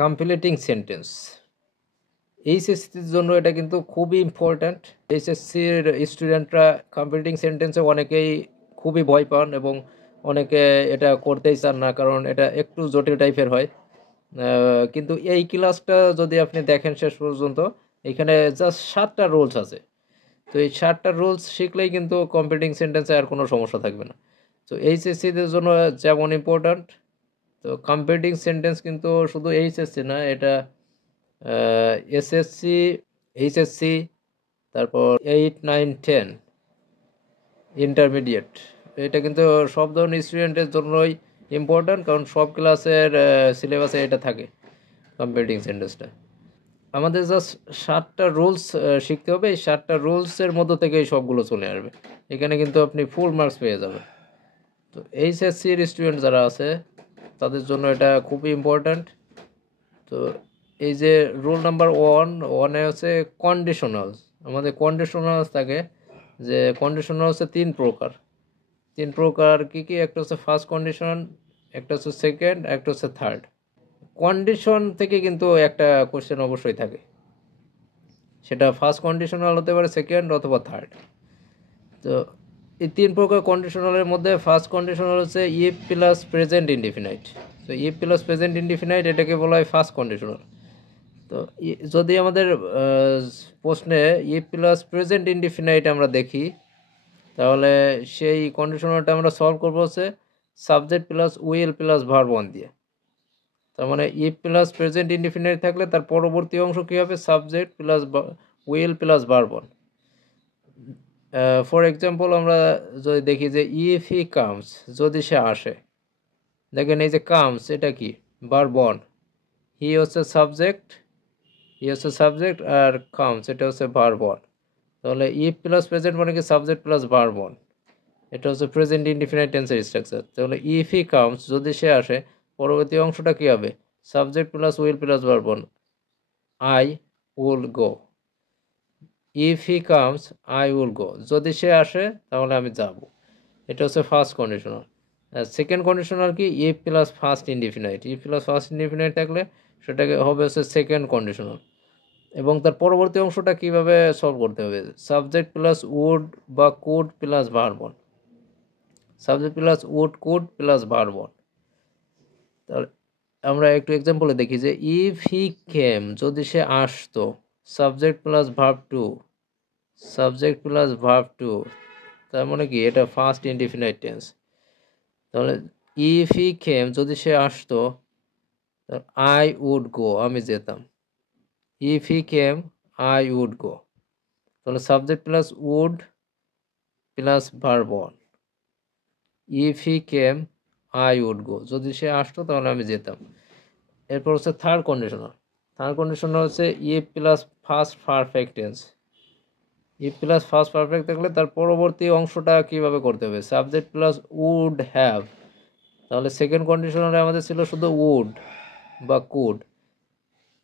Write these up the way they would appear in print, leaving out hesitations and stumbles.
Completing sentence এইচএসসির জন্য এটা কিন্তু খুবই ইম্পর্ট্যান্ট। এইচএসসির স্টুডেন্টরা কমপ্লিটিং সেন্টেন্সে অনেকেই খুবই ভয় পান এবং অনেকে এটা করতেই চান না, কারণ এটা একটু জটিল টাইপের হয়। কিন্তু এই ক্লাসটা যদি আপনি দেখেন শেষ পর্যন্ত, এখানে জাস্ট 7টা রুলস আছে। তো এই 7টা রুলস শিখলেই কিন্তু কমপ্লিটিং সেন্টেন্সে আর কোনো সমস্যা থাকবে না। তো এইচএসসিদের জন্য যেমন ইম্পর্ট্যান্ট, তো কমপ্লিটিং সেন্টেন্স কিন্তু শুধু এইচএসসি না, এটা এসএসসি, এইচএসসি, তারপর 8, 9, 10 ইন্টারমিডিয়েট, এটা কিন্তু সব ধরনের স্টুডেন্টের জন্যই ইম্পর্ট্যান্ট, কারণ সব ক্লাসের সিলেবাসে এটা থাকে কমপ্লিটিং সেন্টেন্সটা। আমাদের জাস্ট 7টা রুলস শিখতে হবে। এই 7টা রুলসের মধ্য থেকেই সবগুলো চলে আসবে। এখানে কিন্তু আপনি ফুল মার্কস পেয়ে যাবেন। তো এইচএসসির স্টুডেন্ট যারা আছে তাদের জন্য এটা খুবই ইম্পর্ট্যান্ট। তো এই যে রুল নাম্বার 1 হচ্ছে কন্ডিশনালস। আমাদের কন্ডিশনালস থাকে, যে কন্ডিশনাল হচ্ছে 3 প্রকার কি কি? একটা হচ্ছে ফার্স্ট কন্ডিশন, একটা হচ্ছে সেকেন্ড, একটা হচ্ছে থার্ড। কন্ডিশন থেকে কিন্তু একটা কোশ্চেন অবশ্যই থাকে, সেটা ফার্স্ট কন্ডিশনাল হতে পারে, সেকেন্ড অথবা থার্ড। তো এই 3 প্রকার কন্ডিশনালের মধ্যে ফার্স্ট কন্ডিশনাল হচ্ছে ইফ প্লাস প্রেজেন্ট ইনডিফিনাইট। তো ইফ প্লাস প্রেজেন্ট ইনডিফিনাইট এটাকে বলা হয় ফার্স্ট কন্ডিশনাল। তো যদি আমাদের প্রশ্নে ইফ প্লাস প্রেজেন্ট ইনডিফিনাইট আমরা দেখি, তাহলে সেই কন্ডিশনালটা আমরা সলভ করবো হচ্ছে subject plus will plus verb one দিয়ে। তার মানে ইফ প্লাস প্রেজেন্ট ইনডিফিনাইট থাকলে তার পরবর্তী অংশ কী হবে? Subject plus will plus verb one. For example আমরা যদি দেখি যে ইফ হি কামস, যদি সে আসে, দেখেন এই যে কামস এটা কি? Verb one. হি হচ্ছে সাবজেক্ট আর কামস এটা হচ্ছে ভার্ব ওয়ান। তাহলে ইফ প্লাস প্রেজেন্ট মানে কি? Subject plus verb one. এটা হচ্ছে প্রেজেন্ট ইনডিফিনাইট টেন্সের স্ট্রাকচার। তাহলে ইফ হি কামস, যদি সে আসে, পরবর্তী অংশটা কী হবে? Subject plus will plus verb one, I will go. If he comes I will go, যদি সে আসে তাহলে আমি যাব। এটা হচ্ছে ফার্স্ট কন্ডিশনাল। সেকেন্ড কন্ডিশনাল কি? If plus first indefinite. If plus first indefinite থাকলে সেটাকে হবে হচ্ছে সেকেন্ড কন্ডিশনাল। এবং তার পরবর্তী অংশটা কিভাবে সলভ করতে হবে? সাবজেক্ট প্লাস উড বা could plus verb one. Subject plus would could plus verb one. তাহলে আমরা একটু এক্সাম্পলে দেখি যে ইফ হি কেম, যদি সে আসতো, subject plus verb two, subject plus verb two, তার মানে কি? এটা ফার্স্ট ইনডিফিনাইট টেন্স। তাহলে ইফ হি কেম, যদি সে আসতো, আই উড গো, আমি যেতাম। If he came I would go, তাহলে subject plus would plus verb one. If he came I would go, যদি সে আসতো তাহলে আমি যেতাম। এরপর হচ্ছে থার্ড কন্ডিশনাল। থার্ড কন্ডিশনাল হচ্ছে if plus first perfect tense. If plus first perfect থাকলে তার পরবর্তী অংশটা কিভাবে করতে হবে? Subject plus would have. তাহলে সেকেন্ড কন্ডিশনালে আমাদের ছিল শুধু উড বা কুড।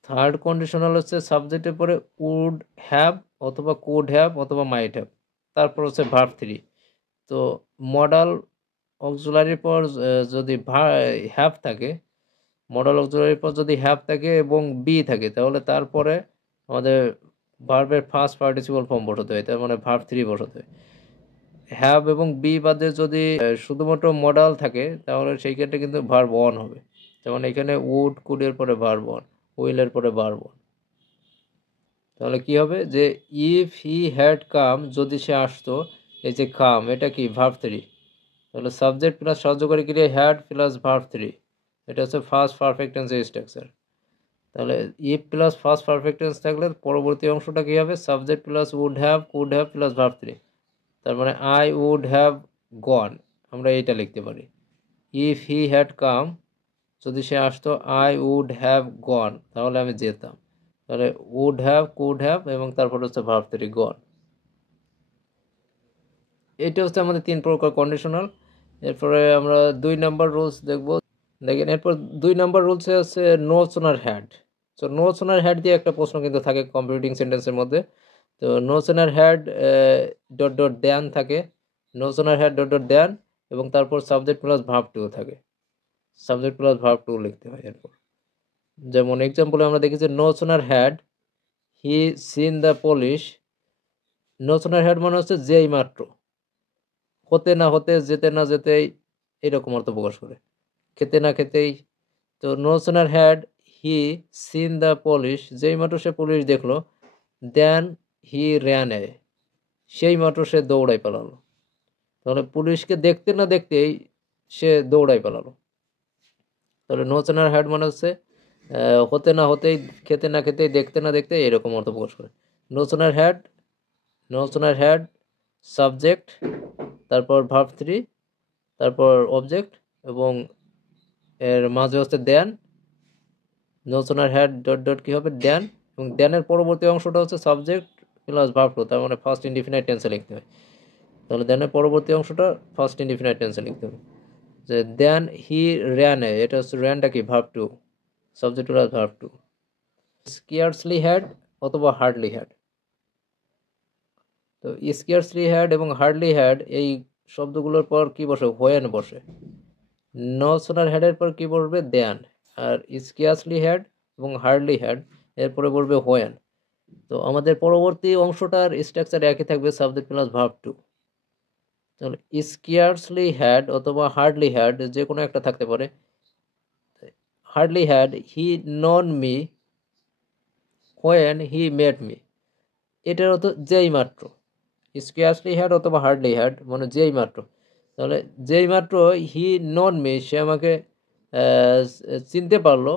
থার্ড কন্ডিশনাল হচ্ছে সাবজেক্টের পরে উড হ্যাভ অথবা কুড হ্যাভ অথবা মাইট হ্যাভ, তারপর হচ্ছে ভার্ব থ্রি। তো মডাল অক্সিলারির পর যদি হ্যাভ থাকে, মডাল অক্সিলারির পর যদি হ্যাভ থাকে এবং বি থাকে, তাহলে তারপরে আমাদের ভার্বের ফার্স্ট পার্টিসিপল ফর্ম বসাতে হয়, তার মানে ভার্ব থ্রি বসাতে হয়। হ্যাভ এবং বি বাদে যদি শুধুমাত্র মডাল থাকে, তাহলে সেই ক্ষেত্রে কিন্তু ভার্ব ওয়ান হবে। যেমন এখানে উড কুডের পরে ভার্ব ওয়ান, উইলের পরে ভার্ব ওয়ান। তাহলে কি হবে? যে ইফ হি হ্যাড কাম, যদি সে আসতো, এই যে কাম এটা কি? Verb three. তাহলে সাবজেক্ট প্লাস সহযোগী ক্রিয়া হ্যাড প্লাস ভার্ব থ্রি, এটা হচ্ছে ফার্স্ট পারফেক্ট টেন্সের স্ট্রাকচার। তাহলে if plus first perfect tense থাকলে পরবর্তী অংশটা কী হবে? Subject plus would have could have plus verb three. তার মানে আই উড হ্যাভ গন, আমরা এইটা লিখতে পারি। ইফ হি হ্যাড কাম, যদি সে আসতো, আই উড হ্যাভ গন, তাহলে আমি যেতাম। তাহলে উড হ্যাভ কুড হ্যাভ এবং তারপর হচ্ছে ভার্ব থ্রি গন। এটা হচ্ছে আমাদের 3 প্রকার কন্ডিশনাল। এরপরে আমরা 2 নাম্বার রুলস দেখব। দেখেন এরপর 2 নাম্বার রুলসে হচ্ছে নো সোনার হ্যাড। তো নো সোনার হ্যাড দিয়ে একটা প্রশ্ন কিন্তু থাকে কম্পিউটিং সেন্টেন্সের মধ্যে। তো no sooner had dot dot দেন থাকে, no sooner had dot dot দেন, এবং তারপর সাবজেক্ট প্লাস ভার্ব টু থাকে। সাবজেক্ট প্লাস ভার্ব টু লিখতে হয়। এরপর যেমন এক্সাম্পলে আমরা দেখি যে no sooner had he seen the police. No sooner had মানে হচ্ছে যেই মাত্র, হতে না হতে, যেতে না যেতেই, এরকম অর্থ প্রকাশ করে, খেতে না খেতেই। তো no sooner had he seen the police, যেই মাত্র সে পুলিশ দেখলো, দেন হি র্যান এ, সেই মাত্র সে দৌড়াই পালালো। তাহলে পুলিশকে দেখতে না দেখতেই সে দৌড়াই পালালো। তাহলে নো সোনার হ্যাড মানে হচ্ছে হতে না হতেই, খেতে না খেতেই, দেখতে না দেখতে, এরকম অর্থ প্রকাশ করে। No sooner had, no sooner had subject, তারপর ভার্ব 3, তারপর অবজেক্ট, এবং এর মাঝে হচ্ছে then. No sooner had dot dot কী হবে, দেন, এবং দেনের পরবর্তী অংশটা হচ্ছে সাবজেক্ট প্লাস ভার্ব 2, তার মানে ফার্স্ট ইনডিফিনাইট টেন্সে লিখতে হয়। তাহলে দেনের পরবর্তী অংশটা ফার্স্ট ইনডিফিনাইট টেন্সে লিখতে হবে। যে দেন হি র্যান এ, এটা হচ্ছে র্যানটা কি, verb 2, subject plus verb 2। স্কিয়ার্সলি had অথবা হার্ডলি হ্যাড। তো স্কিয়ার্সলি হ্যাড এবং হার্ডলি হ্যাড এই শব্দগুলোর পর কি বসে, হোয়েন বসে। নো সোনার হ্যাডের পর কি বলবে, দেন। আর স্কিয়ার্সলি হ্যাড এবং হার্ডলি হ্যাড এরপরে বলবে হোয়েন। তো আমাদের পরবর্তী অংশটার স্ট্রাকচার একই থাকবে, সাবজেক্ট প্লাস ভার্ব 2। তাহলে স্কিয়ার্সলি হ্যাড অথবা হার্ডলি হ্যাড যে কোনো একটা থাকতে পারে। Hardly had he known me when he met me, এটার অর্থ যেই মাত্র। স্কিয়ার্সলি হ্যাড অথবা হার্ডলি হ্যাড মানে যেই মাত্র। তাহলে যেই মাত্র হি নন মি, সে আমাকে চিনতে পারলো।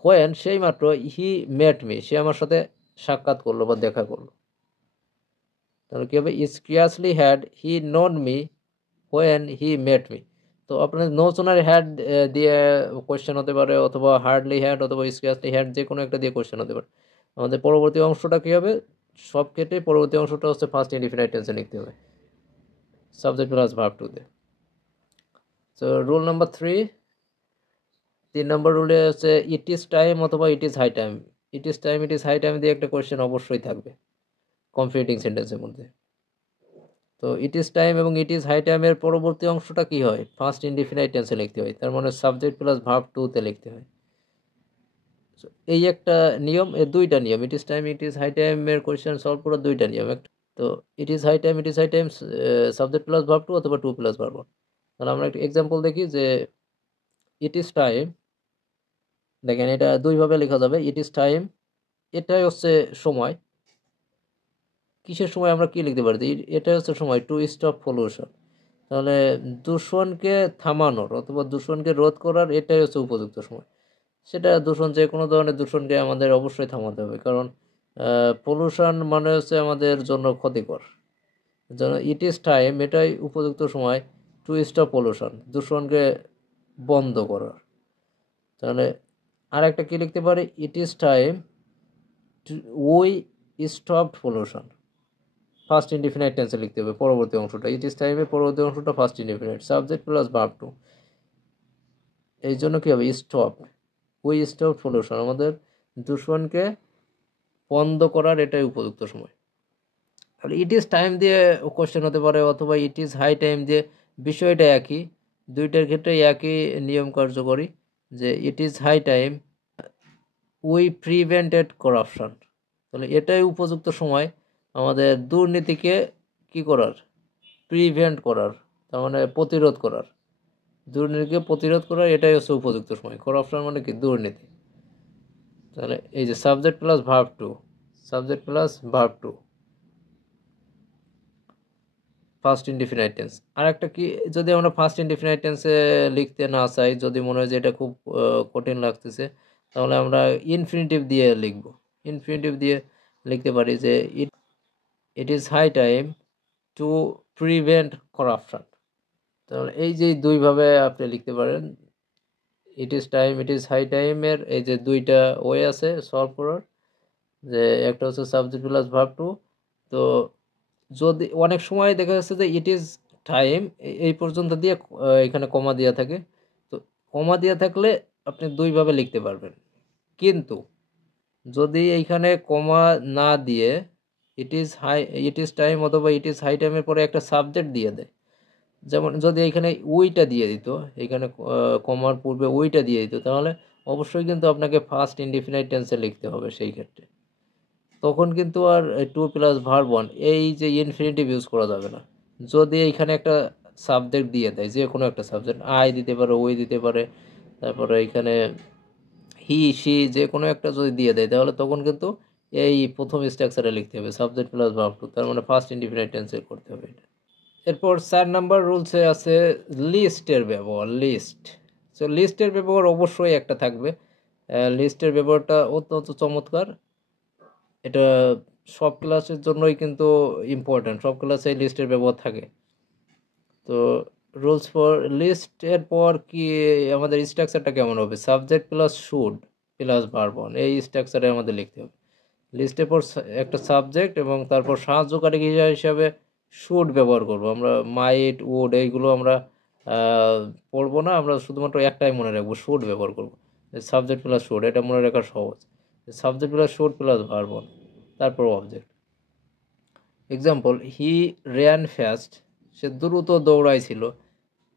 হোয়েন সেই মাত্র হি মেট মি, সে আমার সাথে সাক্ষাৎ করলো বা দেখা করলো। তাহলে কী হবে, স্কিয়ার্সলি had he known me when he met me. তো আপনার নো সোনার হ্যাড দিয়ে কোয়েশ্চেন হতে পারে, অথবা হার্ডলি হ্যাড অথবা স্কিয়ার্সলি হ্যাড, যে কোনো একটা দিয়ে কোয়েশ্চেন হতে পারে। আমাদের পরবর্তী অংশটা কী হবে, সব ক্ষেত্রে পরবর্তী অংশটা হচ্ছে ফার্স্ট ইনডিফিনাইট টেন্সে লিখতে হবে, সাবজেক্ট প্লাস ভার্ব 2 তে। তো রুল নাম্বার 3, 3 নম্বর রুলে হচ্ছে ইট ইজ টাইম অথবা it is high time. It is time, it is high time দিয়ে একটা কোয়েশ্চেন অবশ্যই থাকবে কনফিউটিং সেন্টেন্সের মধ্যে। তো ইট ইজ টাইম এবং ইট ইজ হাই টাইমের পরবর্তী অংশটা কি হয়, ফার্স্ট ইনডিফিনাইট টেন্সে লিখতে হয়, তার মানে সাবজেক্ট প্লাস ভার্ব 2 তে লিখতে হয়। এই একটা নিয়ম, এর দুইটা নিয়ম, it is time it is high টাইমের কোয়েশ্চেন সলভ করার দুইটা নিয়ম। একটা তো it is high time, it is high time subject plus verb 2 অথবা 2 প্লাস ভার্ব 1। তাহলে আমরা একটা এক্সাম্পল দেখি যে ইট ইজ টাইম, দেখেন এটা দুইভাবে লেখা যাবে। ইট ইজ টাইম, এটাই হচ্ছে সময়। কিসের সময়, আমরা কি লিখতে পারি, এটা হচ্ছে সময় টু স্টপ পলিউশন। তাহলে দূষণকে থামানোর অথবা দূষণকে রোধ করার এটাই হচ্ছে উপযুক্ত সময়। সেটা দূষণ, যে কোনো ধরনের দূষণকে আমাদের অবশ্যই থামাতে হবে, কারণ পলিউশন মানে হচ্ছে আমাদের জন্য ক্ষতিকর। যেন ইট ইজ টাইম, এটাই উপযুক্ত সময় টু স্টপ পলিউশন, দূষণকে বন্ধ করার। তাহলে আর একটা কী লিখতে পারি, it is time we stopped pollution, first indefinite টেন্সে লিখতে হবে পরবর্তী অংশটা। ইট ইজ টাইমের পরবর্তী অংশটা first indefinite, subject plus verb 2। এই জন্য কী হবে, স্টপ, উই স্টপ পলিউশন, আমাদের দূষণকে বন্ধ করার এটাই উপযুক্ত সময়। তাহলে ইট ইজ টাইম দিয়ে কোশ্চেন হতে পারে, অথবা ইট ইজ হাই টাইম দিয়ে, বিষয়টা একই, দুইটার ক্ষেত্রে একই নিয়ম কার্যকরী, যে it is high time we prevented corruption. তাহলে এটাই উপযুক্ত সময় আমাদের দুর্নীতিকে কি করার, প্রিভেন্ট করার, তার মানে প্রতিরোধ করার, দুর্নীতিকে প্রতিরোধ করার এটাই হচ্ছে উপযুক্ত সময়। করাপশন মানে কি, দুর্নীতি। তাহলে এই যে subject plus verb 2, subject plus verb 2, first indefinite tense. আর একটা কি, যদি আমরা ফার্স্ট ইনডিফিনাইট টেন্সে লিখতে না চাই, যদি মনে হয় যে এটা খুব কঠিন লাগতেছে, তাহলে আমরা ইনফিনিটিভ দিয়ে লিখব। ইনফিনিটিভ দিয়ে লিখতে পারি যে it is high time to prevent corruption. তাহলে এই যে দুইভাবে আপনি লিখতে পারেন, it is time it is high টাইমের এই যে দুইটা ওয়ে আছে সলভ করার, যে একটা হচ্ছে সাবজেক্ট প্লাস ভার্ব 2। তো যদি অনেক সময় দেখা যাচ্ছে যে ইট ইজ টাইম এই পর্যন্ত দিয়ে এখানে কমা দেওয়া থাকে, তো কমা দেওয়া থাকলে আপনি দুইভাবে লিখতে পারবেন। কিন্তু যদি এইখানে কমা না দিয়ে ইট ইজ টাইম অথবা ইট ইজ হাই টাইমের পরে একটা সাবজেক্ট দিয়ে দেয়, যেমন যদি এইখানে উইটা দিয়ে দিত, এইখানে কমার পূর্বে উইটা দিয়ে দিত, তাহলে অবশ্যই কিন্তু আপনাকে ফার্স্ট ইনডিফিনাইট টেন্সে লিখতে হবে সেই ক্ষেত্রে। তখন কিন্তু আর টু প্লাস ভার্ব ওয়ান এই যে ইনফিনিটিভ ইউজ করা যাবে না। যদি এইখানে একটা সাবজেক্ট দিয়ে দেয়, যে কোনো একটা সাবজেক্ট, আই দিতে পারে, ওই দিতে পারে, তারপরে এখানে হি সি যে কোনো একটা যদি দিয়ে দেয়, তাহলে তখন কিন্তু এই প্রথম স্ট্রাকচারে লিখতে হবে সাবজেক্ট প্লাস ভার্ব টু, তার মানে ফার্স্ট ইনডিফিনাইট টেন্সে করতে হবে এটা। এরপর 4 নাম্বার রুলসে আছে লিস্টের ব্যবহার। লিস্ট, সো লিস্টের ব্যবহার অবশ্যই একটা থাকবে। লিস্টের ব্যবহারটা অত্যন্ত চমৎকার। এটা সব ক্লাসের জন্যই কিন্তু ইম্পর্ট্যান্ট, সব ক্লাসে লিস্টের ব্যবহার থাকে। তো রুলস ফর লিস্ট এর পর কি আমাদের স্ট্রাকচারটা কেমন হবে? Subject plus should plus verb one, এই স্ট্রাকচারে আমাদের লিখতে হবে। লিস্টের পর একটা সাবজেক্ট এবং তারপর সাহায্যকারী হিসাবে শুড ব্যবহার করব আমরা। মাইট, উড এইগুলো আমরা পড়বো না, আমরা শুধুমাত্র একটাই মনে রাখবো, শুড ব্যবহার করব। সাবজেক্ট প্লাস শুড, এটা মনে রাখা সহজ। Subject plus should plus verb one, তারপর object. Example, he ran fast, সে দ্রুত দৌড়াইছিল।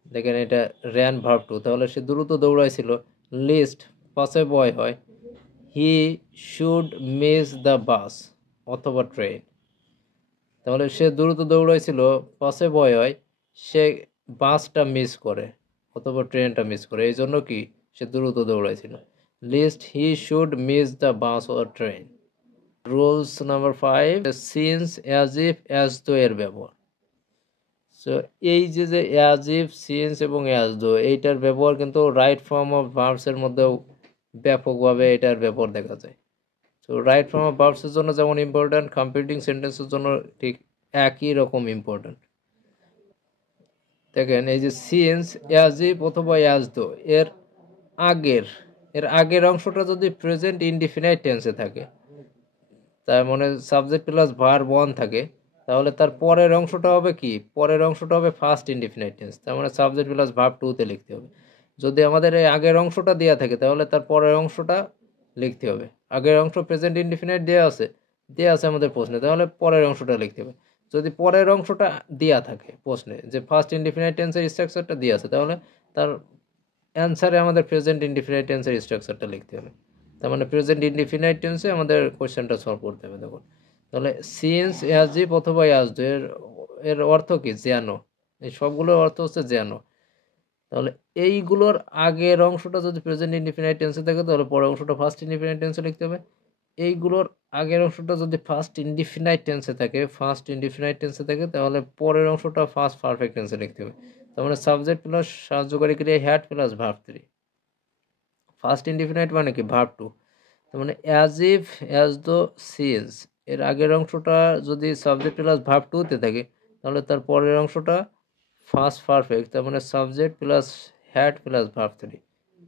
দেখেন এটা র্যান ভার্ব টু, তাহলে সে দ্রুত দৌড়াইছিল। লিস্ট পাশে বয় হয়, হি শুড মিস দ্য বাস অথবা ট্রেন। তাহলে সে দ্রুত দৌড়াইছিল, পাশে বয় হয়, সে বাসটা মিস করে অথবা ট্রেনটা মিস করে, এই জন্য কি সে দ্রুত দৌড়াইছিল। Lest he should miss the bus or train. Rules number 5, since, as if, as though এর ব্যবহার। সো এই যে অ্যাজ ইফ, সিন্স এবং অ্যাজ দো, এইটার ব্যবহার কিন্তু রাইট ফর্ম অফ ভার্বসের মধ্যেও ব্যাপকভাবে এটার ব্যবহার দেখা যায়। তো রাইট ফর্ম অফ ভার্বসের জন্য যেমন ইম্পর্ট্যান্ট, কম্পিউটিং সেন্টেন্সের জন্য ঠিক একই রকম ইম্পর্ট্যান্ট। দেখেন এই যে সিন্স, অ্যাজ ইফ অথবা অ্যাজ দো, এর আগের অংশটা যদি প্রেজেন্ট ইনডিফিনাইট টেন্সে থাকে, তার মানে সাবজেক্ট প্লাস ভার্ব ওয়ান থাকে, তাহলে তার পরের অংশটা হবে কি? পরের অংশটা হবে ফার্স্ট ইনডিফিনাইট টেন্স, তার মানে সাবজেক্ট প্লাস ভার্ব টুতে লিখতে হবে। যদি আমাদের এই আগের অংশটা দেওয়া থাকে, তাহলে তার পরের অংশটা লিখতে হবে। আগের অংশ প্রেজেন্ট ইনডিফিনাইট দেওয়া আছে আমাদের প্রশ্নে, তাহলে পরের অংশটা লিখতে হবে। যদি পরের অংশটা দেওয়া থাকে প্রশ্নে, যে ফার্স্ট ইনডিফিনাইট টেন্সের স্ট্রাকচারটা দেওয়া আছে, তাহলে তার অ্যান্সারে আমাদের প্রেজেন্ট ইনডিফিনাইট টেন্সের স্ট্রাকচারটা লিখতে হবে। তার মানে প্রেজেন্ট ইনডিফিনাইট টেন্সে আমাদের কোয়েশ্চেনটা সলভ করতে হবে। দেখুন তাহলে সিন্স, অ্যাজ ইফ অথবা অ্যাজ দো এর অর্থ কি? যেন। এই সবগুলোর অর্থ হচ্ছে যেন। তাহলে এইগুলোর আগের অংশটা যদি প্রেজেন্ট ইনডিফিনাইট টেন্সে থাকে, তাহলে পরের অংশটা ফার্স্ট ইনডিফিনাইট টেন্সে লিখতে হবে। এইগুলোর আগের অংশটা যদি ফার্স্ট ইনডিফিনাইট টেন্সে থাকে, তাহলে পরের অংশটা ফার্স্ট পারফেক্ট টেন্সে লিখতে হবে। তার মানে সাবজেক্ট প্লাস সাহায্যকারী ক্রিয়া had plus verb three. First indefinite মানে কি? Verb two. তার মানে as if, as though, since এর আগের অংশটা যদি সাবজেক্ট প্লাস ভার্ব টুতে থাকে, তাহলে তার পরের অংশটা ফার্স্ট পারফেক্ট, তার মানে subject plus had plus verb three,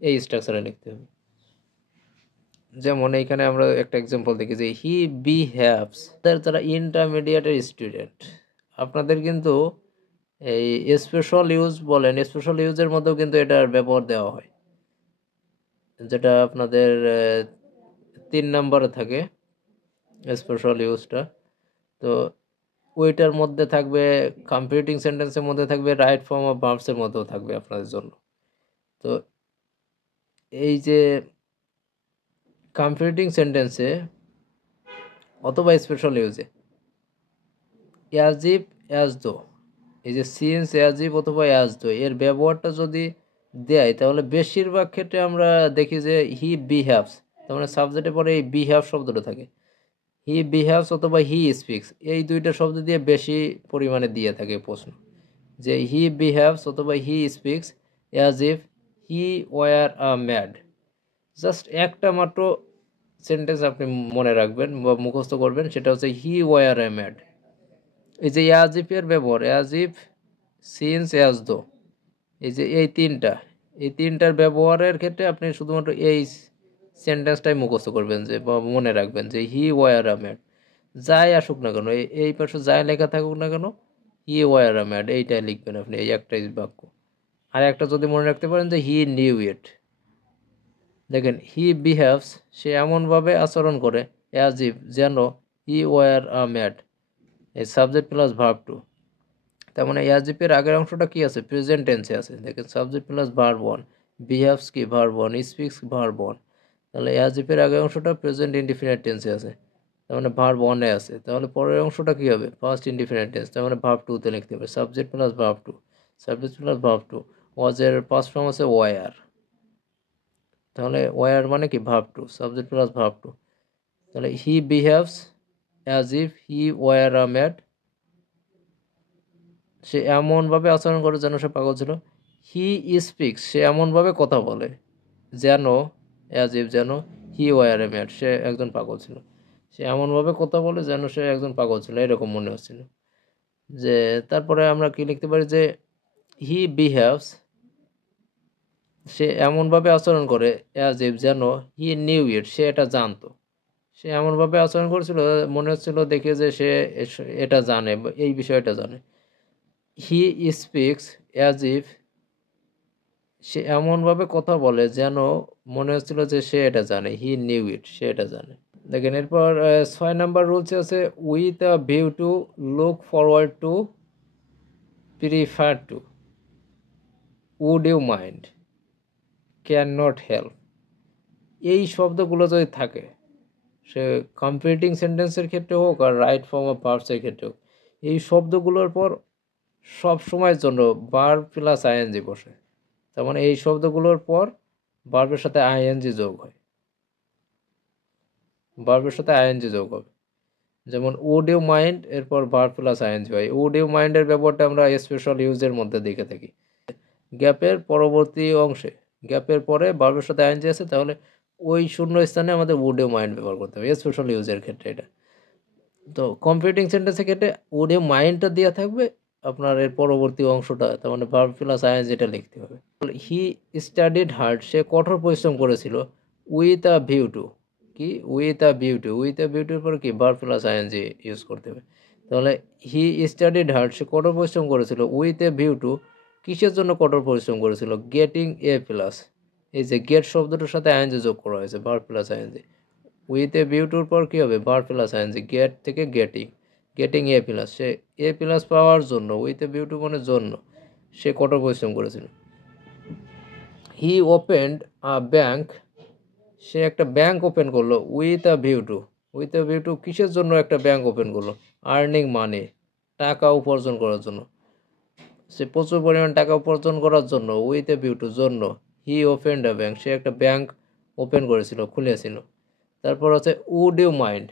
এই স্ট্রাকচারে লিখতে হবে। যেমন এইখানে আমরা একটা এক্সাম্পল দেখি যে হি বিহেভস, যারা ইন্টারমিডিয়েটের স্টুডেন্ট, আপনাদের কিন্তু এই স্পেশাল ইউজ বলেন, স্পেশাল ইউজের মধ্যেও কিন্তু এটার ব্যবহার দেওয়া হয়, যেটা আপনাদের 3 নম্বরে থাকে স্পেশাল ইউজটা। তো ওইটার মধ্যে থাকবে, কম্পিউটিং সেন্টেন্সের মধ্যে থাকবে, রাইট ফর্ম অফ ভার্বসের মধ্যেও থাকবে আপনাদের জন্য। তো এই যে কম্পিউটিং সেন্টেন্সে অথবা স্পেশাল ইউজে অ্যাজ ইফ, অ্যাজ দো, এই যে সিন্স, অ্যাজ ইফ অথবা অ্যাজ দো এর ব্যবহারটা যদি দেয়, তাহলে বেশিরভাগ ক্ষেত্রে আমরা দেখি যে হি বিহেভস, তার মানে সাবজেক্টের পরে এই বিহেভ শব্দটা থাকে। হি বিহেভস অথবা হি স্পিক্স, এই দুইটা শব্দ দিয়ে বেশি পরিমাণে দিয়ে থাকে প্রশ্ন, যে হি বিহেভস অথবা he speaks as if he were a mad. Just একটা মাত্র সেন্টেন্স আপনি মনে রাখবেন বা মুখস্থ করবেন, সেটা হচ্ছে হি ওয়ার আ ম্যাড। এই যে অ্যাজ ইফ এর ব্যবহার, as if, since, as though, এই যে এই তিনটার ব্যবহারের ক্ষেত্রে আপনি শুধুমাত্র এই সেন্টেন্সটাই মুখস্থ করবেন, যে বা মনে রাখবেন যে হি ওয়ার আ ম্যাড। যাই আসুক না কেন, এই পাশে যাই লেখা থাকুক না কেন, হি ওয়ার আ ম্যাড এইটাই লিখবেন আপনি, এই একটাই বাক্য। আর একটা যদি মনে রাখতে পারেন যে হি নিউ ইট। দেখেন হি বিহেভস, সে এমনভাবে আচরণ করে, অ্যাজ ইফ, যেন, হি ওয়ার আ ম্যাড, এই সাবজেক্ট প্লাস ভার্ব টু। তার মানে অ্যাজ ইফের আগের অংশটা কি আছে? প্রেজেন্ট টেন্সে আছে। দেখেন subject plus verb one, behaves কি verb one, speaks verb one. তাহলে অ্যাজ ইফের আগের অংশটা প্রেজেন্ট ইনডিফিনিট টেন্সে আছে, তার মানে ভার্ব ওয়ানে আছে। তাহলে পরের অংশটা কি হবে? ফার্স্ট ইনডিফিনিট টেন্স, তার মানে ভার্ব টুতে লিখতে হবে। Subject plus verb two, subject plus verb two. ওয়াজের পাস্ট ফর্ম আছে ওয়ার, তাহলে ওয়ার মানে কি verb two, subject plus verb two. তাহলে he behaves as if he were a mad, সে এমনভাবে আচরণ করে যেন সে পাগল ছিল। হি স্পিক্স, সে এমনভাবে কথা বলে যেন, অ্যাজ ইফ যেন, হি ওয়ার এ ম্যাড, সে একজন পাগল ছিল। সে এমনভাবে কথা বলে যেন সে একজন পাগল ছিল, এরকম মনে হচ্ছিল। যে তারপরে আমরা কি লিখতে পারি যে হি বিহেভস, সে এমনভাবে আচরণ করে, অ্যাজ ইফ যেন, হি নিউ ইট, সে এটা জানতো। সে এমনভাবে আচরণ করছিল মনে হচ্ছিল দেখে যে সে এটা জানে, এই বিষয়টা জানে। হি স্পিক্স অ্যাজ ইফ, সে এমনভাবে কথা বলে যেন মনে হচ্ছিল যে সে এটা জানে। হি নিউ ইট, সে এটা জানে। দেখেন এরপর 6 নাম্বার রুলস আছে with a view to, look forward to, prefer to, would you mind, can not help. এই শব্দগুলো যদি থাকে, সে কম্পিটিং সেন্টেন্সের ক্ষেত্রে হোক আর রাইট ফর্ম অফ ভার্বসের ক্ষেত্রে হোক, এই শব্দগুলোর পর সব সময়ের জন্য ভার্ব প্লাস আইএনজি বসে। তার মানে এই শব্দগুলোর পর ভার্বের সাথে আইএনজি যোগ হয়, ভার্বের সাথে আইএনজি যোগ হবে। যেমন উড ইউ মাইন্ড, এরপর ভার্ব প্লাস আইএনজি হয়। উড ইউ মাইন্ডের ব্যাপারটা আমরা স্পেশাল ইউজের মধ্যে দেখে থাকি। গ্যাপের পরবর্তী অংশে, গ্যাপের পরে ভার্বের সাথে আইএনজি আছে, তাহলে ওই শূন্য স্থানে আমাদের উড ইউ মাইন্ড ব্যবহার করতে হবে স্পেশাল ইউজের ক্ষেত্রে এটা। তো কম্পিউটিং সেন্টেন্সের ক্ষেত্রে উড ইউ মাইন্ডটা দেওয়া থাকবে, আপনার এর পরবর্তী অংশটা তার মানে ভার্ব প্লাস আইএনজি এটা লিখতে হবে। হি স্টাডিড হার্ড, সে কঠোর পরিশ্রম করেছিল। উইথ আ ভিউ টু, কি with a view to, with a view টুর পর কি ভার্ব প্লাস আইএনজি ইউজ করতে হবে। তাহলে হি স্টাডিড হার্ড, সে কঠোর পরিশ্রম করেছিল। উইথ এ ভিউ টু, কিসের জন্য কঠোর পরিশ্রম করেছিল? গেটিং এ প্লাস, এই যে গেট শব্দটার সাথে আইএনজি যোগ করা হয়েছে, verb plus ING. With a view টুর পর কী হবে? ভার্ব প্লাস আইএনজি, গেট থেকে গেটিং, গেটিং এ প্লাস, সে এ প্লাস পাওয়ার জন্য, উইথ এ ভিউ টু মানে জন্য, সে কঠোর পরিশ্রম করেছিল। হি ওপেন্ড আ ব্যাংক, সে একটা ব্যাংক ওপেন করলো। With a view to, with a view two কিসের জন্য একটা ব্যাংক ওপেন করলো? আর্নিং মানি, টাকা উপার্জন করার জন্য। সে প্রচুর পরিমাণ টাকা উপার্জন করার জন্য, উইথ এ ভিউ টু জন্য, হি ওপেন্ড আ ব্যাংক, সে একটা ব্যাংক ওপেন করেছিল, খুলেছিল। তারপর হচ্ছে উড ইউ মাইন্ড,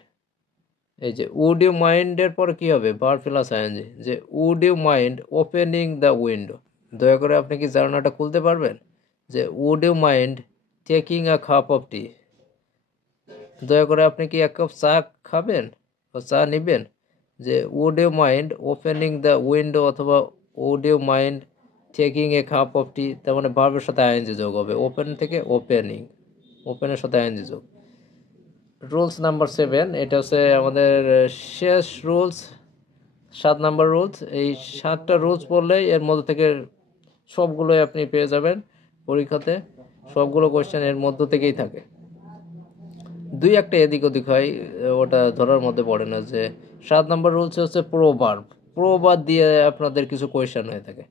এই যে উড ইউ মাইন্ডের পর কি হবে? ভার্ব প্লাস আইএনজি, যে would you mind opening the window, দয়া করে আপনি কি জানালাটা খুলতে পারবেন? যে would you mind taking a cup of tea, দয়া করে আপনি কি এক কাপ চা খাবেন বা চা নেবেন? যে would you mind opening the window অথবা would you mind taking a cup of tea, তার মানে ভার্বের সাথে আইএনজি যোগ হবে, ওপেন থেকে ওপেনিং, ওপেনের সাথে আইএনজি যোগ। রুলস নাম্বার 7, এটা হচ্ছে আমাদের শেষ রুলস, 7 নাম্বার রুলস। এই 7টা রুলস পড়লেই এর মধ্যে থেকে সবগুলোই আপনি পেয়ে যাবেন পরীক্ষাতে, সবগুলো কোয়েশ্চেন এর মধ্য থেকেই থাকে। দুই একটা এদিক ওদিক হয়, ওটা ধরার মধ্যে পড়ে না। যে 7 নাম্বার রুলস হচ্ছে প্রোভার্ব, প্রোভার্ব দিয়ে আপনাদের কিছু কোয়েশ্চেন হয়ে থাকে।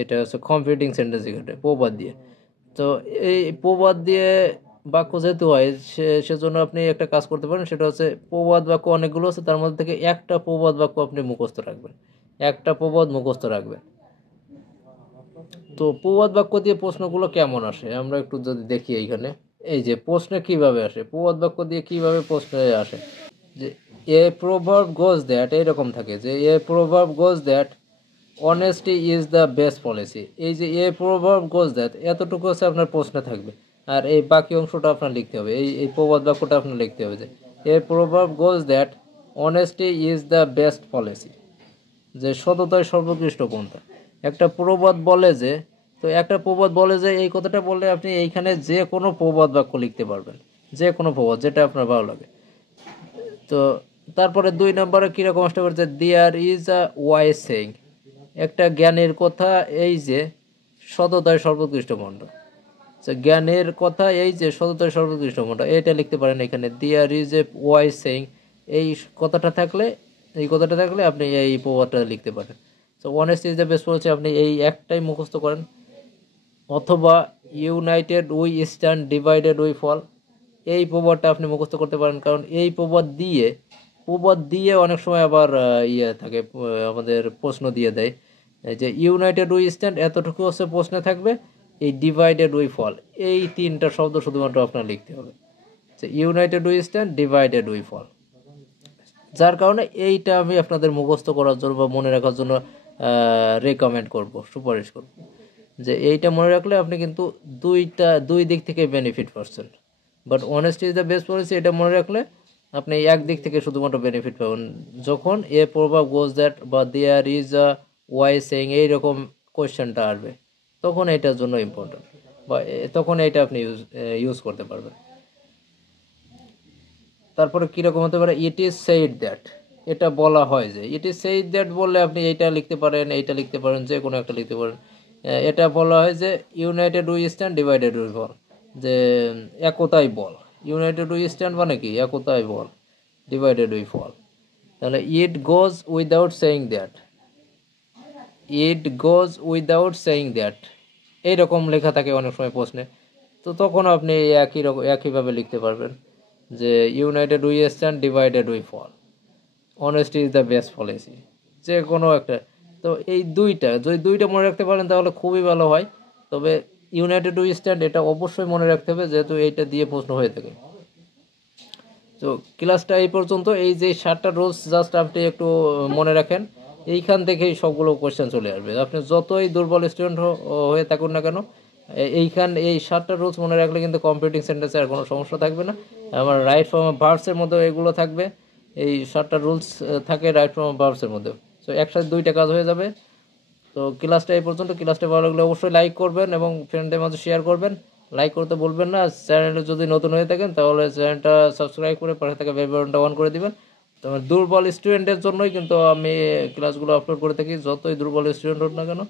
এটা হচ্ছে কম্পিউটিং সেন্টেন্সের ক্ষেত্রে প্রবাদ দিয়ে। তো এই প্রবাদ দিয়ে বাক্য যেহেতু হয়, সেজন্য আপনি একটা কাজ করতে পারেন, সেটা হচ্ছে প্রবাদ বাক্য অনেকগুলো আছে, তার মধ্যে থেকে একটা প্রবাদ বাক্য আপনি মুখস্থ রাখবেন, একটা প্রবাদ মুখস্থ রাখবেন। তো প্রবাদ বাক্য দিয়ে প্রশ্নগুলো কেমন আসে আমরা একটু যদি দেখি এইখানে। এই যে প্রশ্নে কিভাবে আসে, প্রবাদ বাক্য দিয়ে কিভাবে প্রশ্নে আসে, যে এ প্রভার্ব গোজ দ্যাট, এইরকম থাকে যে a proverb goes that honesty is the best policy. এই যে এ প্রভার্ব গোজ দ্যাট, এতটুকু হচ্ছে আপনার প্রশ্নে থাকবে, আর এই বাকি অংশটা আপনার লিখতে হবে। এই প্রবাদ বাক্যটা আপনার লিখতে হবে যে a proverb goes that honesty is the best policy, যে সততাই সর্বোৎকৃষ্ট পন্থা। একটা প্রবাদ বলে যে, তো একটা প্রবাদ বলে যে, এই কথাটা বললে আপনি এইখানে যে কোনো প্রবাদ বাক্য লিখতে পারবেন, যে কোনো প্রবাদ যেটা আপনার ভালো লাগে। তো তারপরে 2 নম্বরে কীরকম আসতে পারে? There is a wise saying, একটা জ্ঞানের কথা এই যে সততায় সর্বোৎকৃষ্ট মন্ড, জ্ঞানের কথা এই যে সততায় সর্বোৎকৃষ্ট মন্ড, এটা লিখতে পারেন এখানে। There is a wise saying, এই কথাটা থাকলে, এই কথাটা থাকলে আপনি এই প্রবাদটা লিখতে পারেন। তো honest is the best policy, আপনি এই একটাই মুখস্থ করেন। অথবা united we stand, divided we fall, এই প্রবাদটা আপনি মুখস্থ করতে পারেন। কারণ এই প্রবাদ দিয়ে অনেক সময় আবার ইয়ে থাকে, আমাদের প্রশ্ন দিয়ে দেয় যে ইউনাইটেড উই স্ট্যান্ড এতটুকু হচ্ছে প্রশ্নে থাকবে, এই ডিভাইডেড উই ফল, এই তিনটা শব্দ শুধুমাত্র আপনার লিখতে হবে, যে united we stand, divided we fall. যার কারণে এইটা আমি আপনাদের মুখস্থ করার জন্য বা মনে রাখার জন্য রেকমেন্ড করব, সুপারিশ করব, যে এইটা মনে রাখলে আপনি কিন্তু দুই দিক থেকে বেনিফিট পাচ্ছেন। But honesty is the best policy, এটা মনে রাখলে আপনি এক দিক থেকে শুধুমাত্র বেনিফিট পাবেন। যখন এ প্রভাব গোজ দ্যাট বা there is a wise saying এইরকম কোয়েশ্চেনটা আসবে, তখন এটার জন্য ইম্পর্টেন্ট, বা তখন এটা আপনি ইউজ করতে পারবেন। তারপরে কীরকম হতে পারে, ইট ইজ সেইড দ্যাট, এটা বলা হয় যে, ইট ইজ সেইড দ্যাট বললে আপনি এইটা লিখতে পারেন, এইটা লিখতে পারেন, যে কোনো একটা লিখতে পারেন। এটা বলা হয় যে united we stand, divided we fall, যে একতাই বল। ইউনাইটেড উই স্ট্যান্ড মানে কি, একতাই বল, ডিভাইডেড উই ফল। তাহলে it goes without saying that, it goes without saying that, এইরকম লেখা থাকে অনেক সময় প্রশ্নে। তো তখন আপনি একইভাবে লিখতে পারবেন যে united we stand, divided we fall, honesty is the best policy, যে কোনো একটা। তো এই যদি দুইটা মনে রাখতে পারেন তাহলে খুবই ভালো হয়। তবে ইউনাইটেড উই স্ট্যান্ড এটা অবশ্যই মনে রাখতে হবে, যেহেতু এইটা দিয়ে প্রশ্ন হয়ে থাকে। তো ক্লাসটা এই পর্যন্ত, এই যে 7টা রুলস জাস্ট আপনি একটু মনে রাখেন, এইখান থেকেই সবগুলো কোয়েশ্চেন চলে আসবে। আপনি যতই দুর্বল স্টুডেন্ট হয়ে থাকুন না কেন, এই 7টা রুলস মনে রাখলে কিন্তু কম্পিউটিং সেন্টেন্সে আর কোনো সমস্যা থাকবে না। আমার রাইট ফর্ম অফ ভার্বসের মধ্যে এগুলো থাকবে, এই 7টা রুলস থাকে রাইট ফর্ম অফ ভার্বসের মধ্যে। সো একসাথে 2টা কাজ হয়ে যাবে। তো ক্লাসটা এই পর্যন্ত। ক্লাসটা ভালো লাগলে অবশ্যই লাইক করবেন এবং ফ্রেন্ডদের মাঝে শেয়ার করবেন। লাইক করতে বলবেন না। চ্যানেলে যদি নতুন হয়ে থাকেন তাহলে চ্যানেলটা সাবস্ক্রাইব করে পাশে থাকা বেল বাটনটা অন করে দিবেন। তোমার দুর্বল স্টুডেন্টের জন্যই কিন্তু আমি ক্লাসগুলো আপলোড করে থাকি, যতই দুর্বল স্টুডেন্ট হোক না কেন।